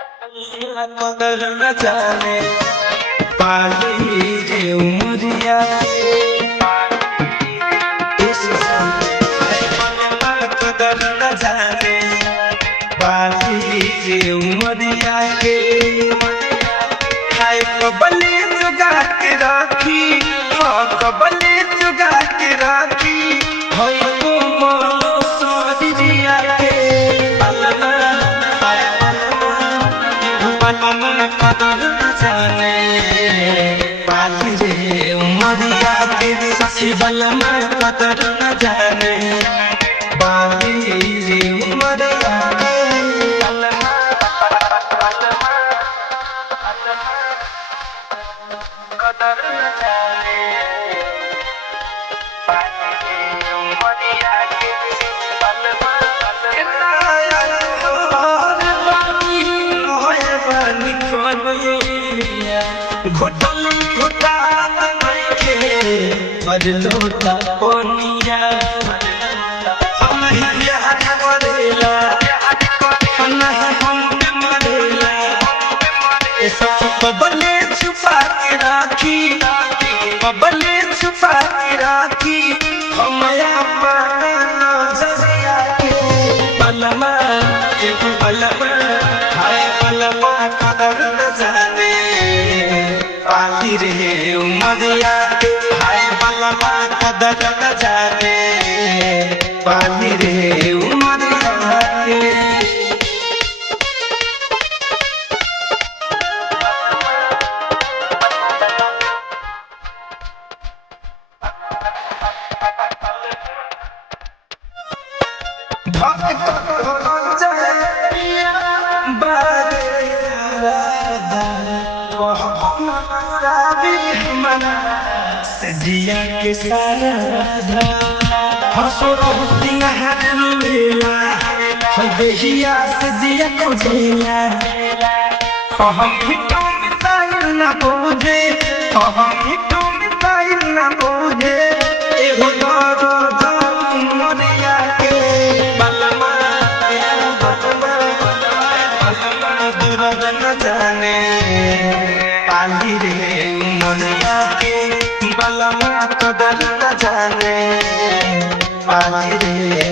मगर न जाने पाली रे उमरिया इस मगर न जाने पाली रे उमरिया के हाय कबले जुगा के राखी कबले जुगा के राखी हाय को मोलो सोरिया के कदर न जाने पाली रे उमरिया के ससी बलमा कदर न जाने पाली रे उमरिया के कदर न जाने पाली रे उमरिया के बलमा घोटल घोटा बदलोता पोनिया हम याद करेला नहीं हम मरेला बबले छुपा के राखी बबले छुपा के राखी हम नजरिया के बलमा बलमा हाय बलमा कदर न जाने पाली रे उमरिया हाय बलमा कदर न जाने पाली रे उमरिया सजिया के सारा हंसो रोटियां हाथ लुला बेहिया सजिया को झेला हम हिटो मिसाइल ना बोझे हम हिटो मिसाइल ना बोझे एगो दो मोरिया के बलमा दूर न जाने पाली रे उमरिया के बलमा कदर न जाने पाली रे